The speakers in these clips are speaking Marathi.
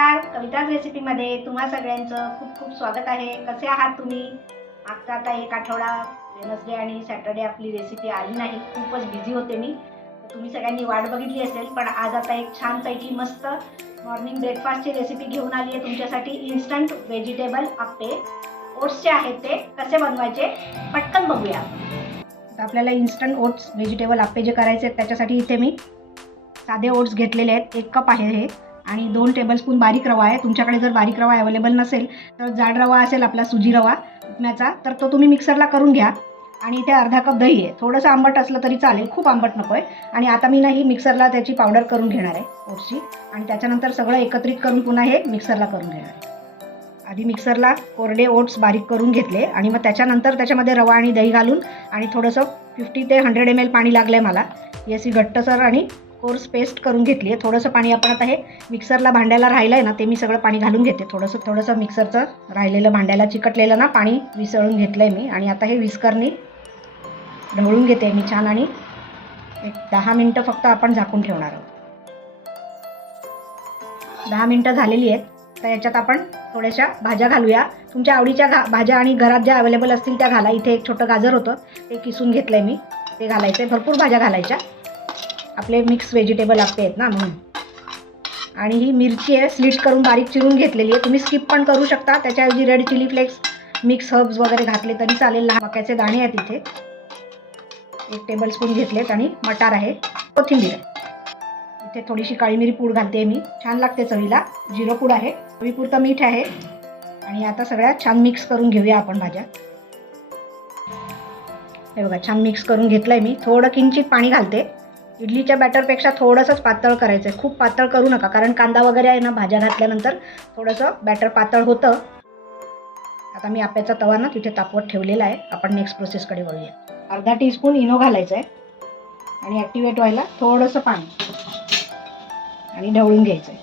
नमस्कार, कविताज रेसिपीमध्ये तुम्हा सगळ्यांचं खूप खूप स्वागत आहे. कसे आहात तुम्ही? मागचा आता एक आठवडा वेडनेसडे आणि सॅटर्डे आपली रेसिपी आली नाही, खूपच बिझी होते मी. तर तुम्ही सगळ्यांनी वाट बघितली असेल, पण आज आता एक छानपैकी मस्त मॉर्निंग ब्रेकफास्टची रेसिपी घेऊन आली आहे तुमच्यासाठी. इन्स्टंट व्हेजिटेबल आप्पे ओट्सचे आहेत. ते कसे बनवायचे पटकन बघूया. आता आपल्याला इन्स्टंट ओट्स व्हेजिटेबल आप्पे जे करायचे आहेत त्याच्यासाठी इथे मी साधे ओट्स घेतलेले आहेत. 1 कप आहे हे आणि 2 टेबलस्पून बारीक रवा आहे. तुमच्याकडे जर बारीक रवा अवेलेबल नसेल तर जाड रवा असेल आपला सुजी रवा उपम्याचा, तर तो तुम्ही मिक्सरला करून घ्या. आणि इथे अर्धा कप दही आहे. थोडंसं आंबट असलं तरी चालेल, खूप आंबट नको आहे. आणि आता मी नाही मिक्सरला त्याची पावडर करून घेणार आहे ओट्सची, आणि त्याच्यानंतर सगळं एकत्रित करून पुन्हा हे मिक्सरला करून घेणार आहे. आधी मिक्सरला कोरडे ओट्स बारीक करून घेतले आणि मग त्याच्यानंतर त्याच्यामध्ये रवा आणि दही घालून आणि थोडंसं 50 ते 100 ml पाणी लागलं आहे मला. ही अशी घट्टसर आणि कोर्स पेस्ट करून घेतली आहे. थोडंसं पाणी आपण आता हे मिक्सरला भांड्याला राहिलं आहे ना, ते मी सगळं पाणी घालून घेते. थोडंसं मिक्सरचं राहिलेलं भांड्याला चिकटलेलं ना पाणी विसळून घेतलं आहे मी. आणि आता हे विस्करनी ढवळून घेते मी छान. आणि एक 10 मिनटं फक्त आपण झाकून ठेवणार आहोत. 10 मिनटं झालेली आहेत. तर याच्यात आपण थोड्याशा भाज्या घालूया. तुमच्या आवडीच्या भाज्या आणि घरात ज्या अवेलेबल असतील त्या घाला. इथे एक छोटं गाजर होतं, ते किसून घेतलं आहे मी, ते घालायचं आहे. भरपूर भाज्या घालायच्या, आपले मिक्स व्हेजिटेबल आप्पे आहेत ना म्हणून. आणि ही मिरची आहे, स्लिट करून बारीक चिरून घेतलेली आहे. तुम्ही स्किप पण करू शकता, त्याच्याऐवजी red chilli flakes, mix herbs वगैरे घातले तरी चालेल. लहान मक्याचे दाणे आहेत इथे 1 टेबलस्पून घेतलेत. आणि मटार आहे, कोथिंबीर आहे. इथे थोडीशी काळी मिरी पूड घालते मी, छान लागते चवीला. जिरं पूड आहे, चवीपुरतं मीठ आहे. आणि आता सगळ्या छान मिक्स करून घेऊया आपण भाज्या. हे बघा, छान मिक्स करून घेतलं आहे मी. थोडं किंचित पाणी घालते. इडलीच्या बॅटरपेक्षा थोडंसंच पातळ करायचं आहे, खूप पातळ करू नका, कारण कांदा वगैरे आहे ना भाज्या घातल्यानंतर थोडंसं बॅटर पातळ होतं. आता मी आप्याचा तवा ना तिथे तापवत ठेवलेला आहे. आपण नेक्स्ट प्रोसेसकडे वळूया. अर्धा टीस्पून इनो घालायचं आहे आणि ॲक्टिवेट व्हायला थोडंसं पाणी आणि ढवळून घ्यायचं आहे.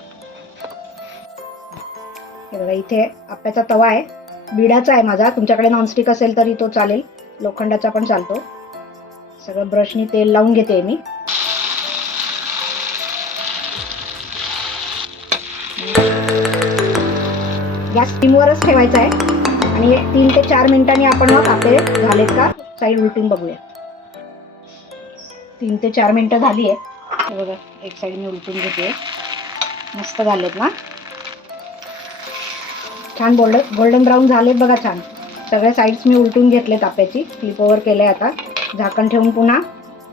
हे बघा, इथे आप्याचा तवा आहे, बिडाचा आहे माझा. तुमच्याकडे नॉनस्टिक असेल तरी तो चालेल, लोखंडाचा पण चालतो. सगळं ब्रशनी तेल लावून घेते मी. गॅस स्टीमवरच ठेवायचा आहे आणि 3 ते 4 मिनिटांनी आपण मग आप्पे झालेत का साईड उलटून बघूया. 3 ते 4 मिनिटं झाली आहे. हे बघा, एक साईड मी उलटून घेते. मस्त झालेत ना, छान गोल्डन ब्राऊन झालेत बघा, छान. सगळ्या साईड्स मी उलटून घेतलेत आप्याची, फ्लिप ओव्हर केलं आहे. आता झाकण ठेवून पुन्हा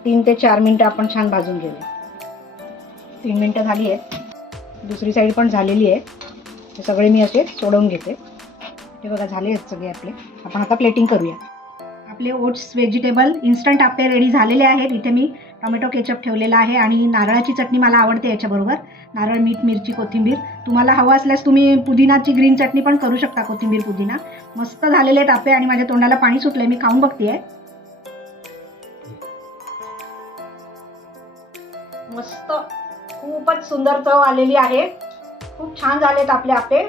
3 ते 4 मिनिटं आपण छान भाजून घेऊया. 3 मिनिटं झाली आहेत. दुसरी साईड पण झालेली आहे. हे सगळे मी असे सोडवून घेते. हे बघा, झाले आहेत सगळे आपले. आपण आता प्लेटिंग करूया. आपले ओट्स व्हेजिटेबल इन्स्टंट आप्पे रेडी झालेले आहेत. इथे मी टोमॅटो केचप ठेवलेला आहे आणि नारळाची चटणी मला आवडते याच्याबरोबर. नारळ, मीठ, मिरची, कोथिंबीर. तुम्हाला हवं असल्यास तुम्ही पुदिनाची ग्रीन चटणी पण करू शकता, कोथिंबीर पुदिना. मस्त झालेले आहेत आप्पे आणि माझ्या तोंडाला पाणी सुटलंय. मी खाऊन बघतेय. मस्त, खूपच सुंदर चव आलेली आहे. खूप छान झालेत आपले आप्पे.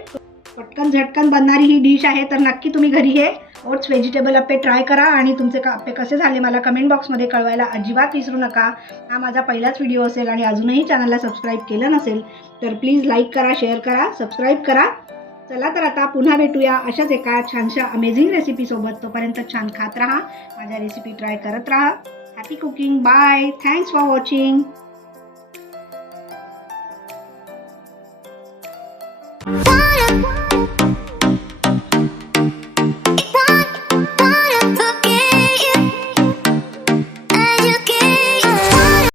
पटकन झटकन बनणारी ही डिश आहे, तर नक्की तुम्ही घरी हे ओट्स व्हेजिटेबल आप्पे ट्राय करा. आणि तुमचे आप्पे कसे झाले मला कमेंट बॉक्समध्ये कळवायला अजिबात विसरू नका. हा माझा पहिलाच व्हिडिओ असेल आणि अजूनही चॅनलला सबस्क्राईब केलं नसेल तर प्लीज लाईक करा, शेअर करा, सबस्क्राईब करा. चला तर आता पुन्हा भेटूया अशाच एका छानशा अमेझिंग रेसिपीसोबत. तोपर्यंत छान खात राहा, माझ्या रेसिपी ट्राय करत राहा. Happy cooking. Bye. Thanks for watching.